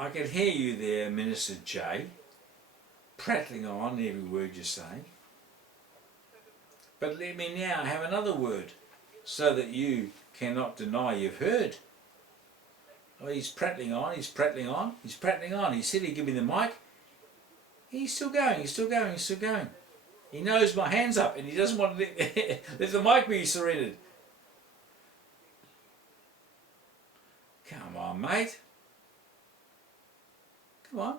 I can hear you there, Minister J, prattling on every word you say. But let me now have another word so that you cannot deny you've heard. Oh, he's prattling on, he's prattling on, he's prattling on. He said he'd give me the mic. He's still going, he's still going, he's still going. He knows my hand's up and he doesn't want to let the mic be surrendered. Come on, mate. Come on.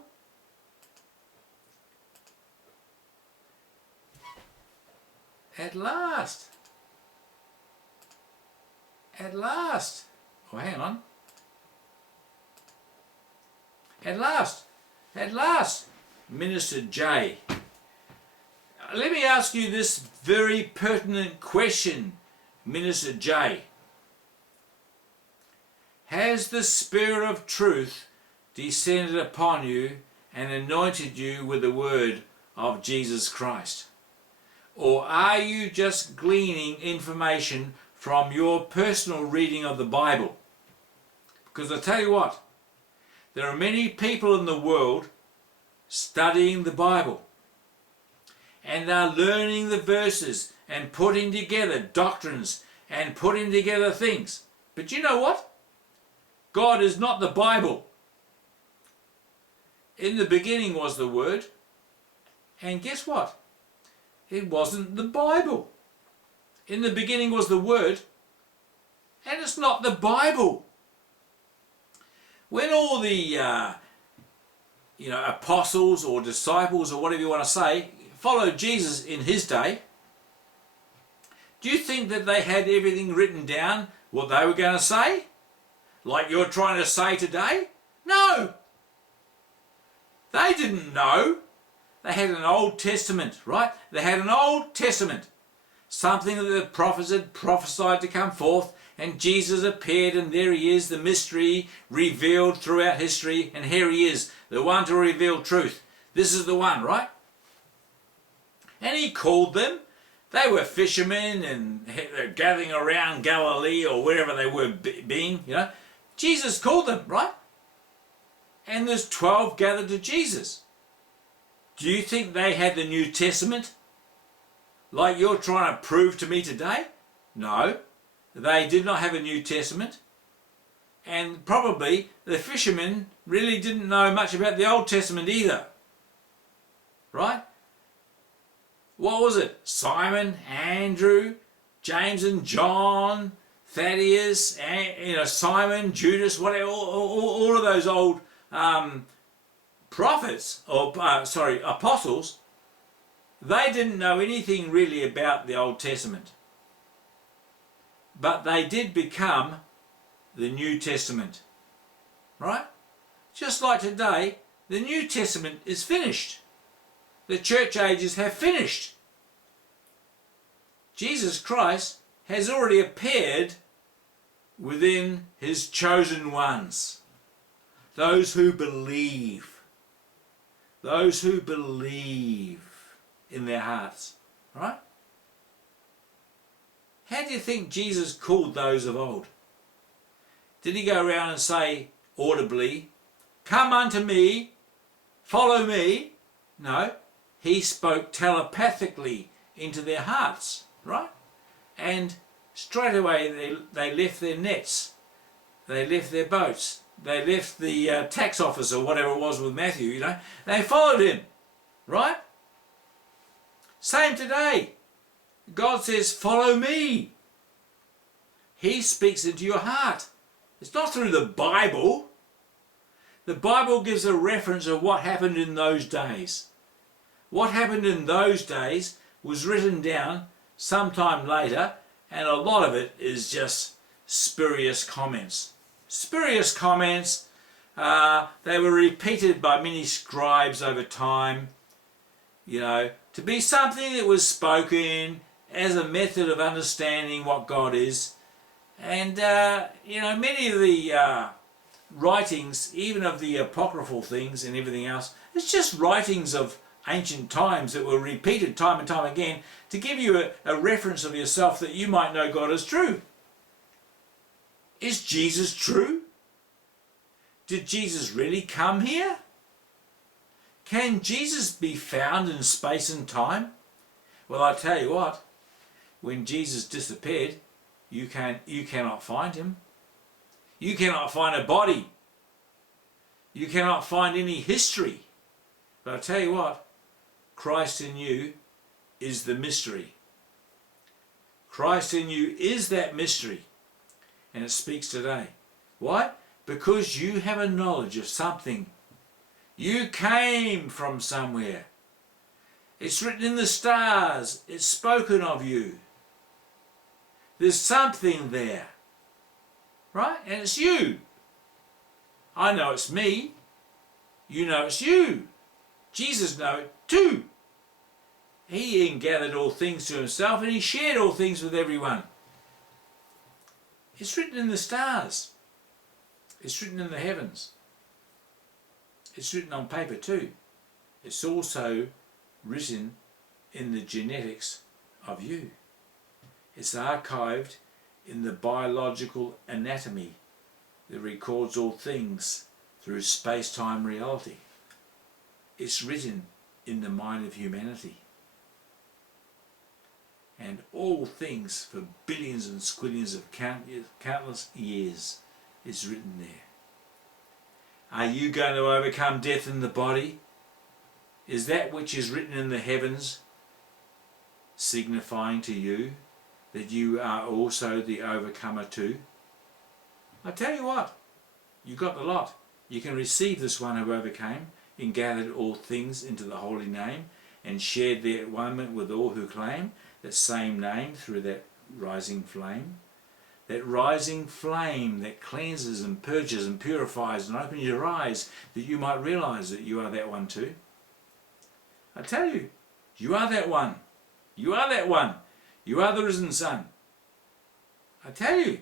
At last. At last. Oh, hang on. At last. At last. Minister J. Let me ask you this very pertinent question, Minister J. Has the Spirit of truth descended upon you and anointed you with the word of Jesus Christ? Or are you just gleaning information from your personal reading of the Bible? Because I tell you what, there are many people in the world studying the Bible and are learning the verses and putting together doctrines and putting together things. But you know what? God is not the Bible. In the beginning was the Word, and guess what? It wasn't the Bible. In the beginning was the Word, and it's not the Bible. When all the apostles or disciples or whatever you want to say followed Jesus in his day, do you think that they had everything written down, what they were going to say? Like you're trying to say today? No. They didn't know. They had an Old Testament, right? They had an Old Testament. Something that the prophets had prophesied to come forth, and Jesus appeared, and there he is, the mystery revealed throughout history, and here he is, the one to reveal truth. This is the one, right? And he called them. They were fishermen and gathering around Galilee or wherever they were being, you know. Jesus called them, right? And there's 12 gathered to Jesus. Do you think they had the New Testament like you're trying to prove to me today? No, they did not have a New Testament. And probably the fishermen really didn't know much about the Old Testament either. Right? What was it? Simon, Andrew, James and John, Thaddeus, Simon, Judas, whatever, all of those old prophets, or apostles, they didn't know anything really about the Old Testament. But they did become the New Testament. Right? Just like today, the New Testament is finished. The church ages have finished. Jesus Christ has already appeared within his chosen ones. Those who believe. Those who believe in their hearts. Right? How do you think Jesus called those of old? Did he go around and say audibly, "Come unto me, follow me"? No. He spoke telepathically into their hearts. Right? And straight away they left their nets. They left their boats. They left the tax office or whatever it was with Matthew, you know. They followed him. Right? Same today. God says, "Follow me." He speaks into your heart. It's not through the Bible. The Bible gives a reference of what happened in those days. What happened in those days was written down sometime later, and a lot of it is just spurious comments. Spurious comments. They were repeated by many scribes over time, you know, to be something that was spoken as a method of understanding what God is. And, many of the writings, even of the apocryphal things and everything else, it's just writings of ancient times that were repeated time and time again to give you a reference of yourself that you might know God is true. Is Jesus true? Did Jesus really come here? Can Jesus be found in space and time? Well, I tell you what, when Jesus disappeared, you cannot find him. You cannot find a body. You cannot find any history. But I tell you what, Christ in you is the mystery. Christ in you is that mystery. And it speaks today. Why? Because you have a knowledge of something. You came from somewhere. It's written in the stars. It's spoken of you. There's something there. Right? And it's you. I know it's me. You know it's you. Jesus knows it too. He gathered all things to himself and he shared all things with everyone. It's written in the stars. It's written in the heavens. It's written on paper too. It's also written in the genetics of you. It's archived in the biological anatomy that records all things through space-time reality. It's written in the mind of humanity. And all things for billions and squillions of countless years is written there. Are you going to overcome death in the body? Is that which is written in the heavens signifying to you that you are also the overcomer too? I tell you what, you got the lot. You can receive this one who overcame and gathered all things into the holy name and shared their one with all who claim that same name through that rising flame. That rising flame that cleanses and purges and purifies and opens your eyes that you might realize that you are that one too. I tell you, you are that one. You are that one. You are the risen Son. I tell you,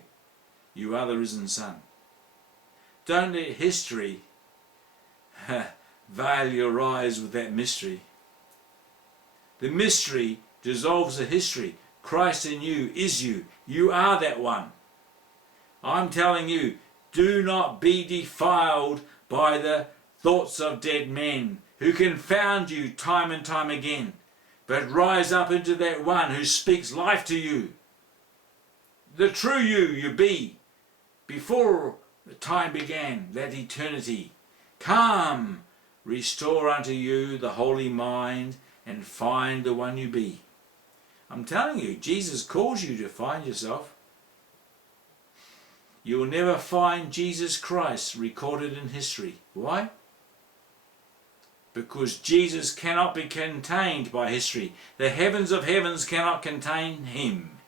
you are the risen Son. Don't let history veil your eyes with that mystery. The mystery dissolves the history. Christ in you is you. You are that one. I'm telling you, do not be defiled by the thoughts of dead men who confound you time and time again, but rise up into that one who speaks life to you. The true you be, before the time began, that eternity. Come, restore unto you the holy mind and find the one you be. I'm telling you, Jesus calls you to find yourself. You will never find Jesus Christ recorded in history. Why? Because Jesus cannot be contained by history. The heavens of heavens cannot contain him.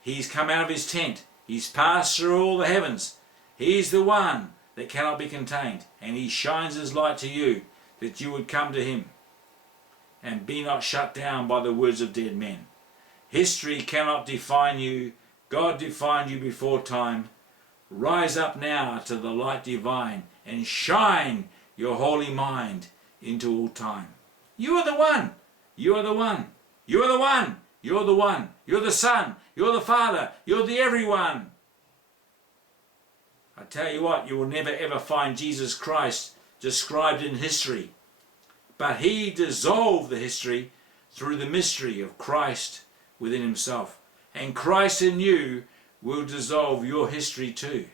He's come out of his tent. He's passed through all the heavens. He's the one that cannot be contained. And he shines his light to you, that you would come to him and be not shut down by the words of dead men. History cannot define you. God defined you before time. Rise up now to the light divine and shine your holy mind into all time. You are the one. You are the one. You are the one. You're the one. You're the Son. You're the Father. You're the everyone. I tell you what, you will never ever find Jesus Christ described in history. But he dissolved the history through the mystery of Christ within himself. And Christ in you will dissolve your history too.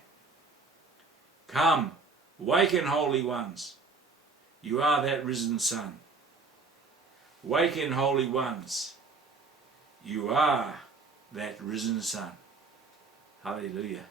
Come, waken, holy ones. You are that risen Son. Waken, holy ones. You are that risen Son. Hallelujah.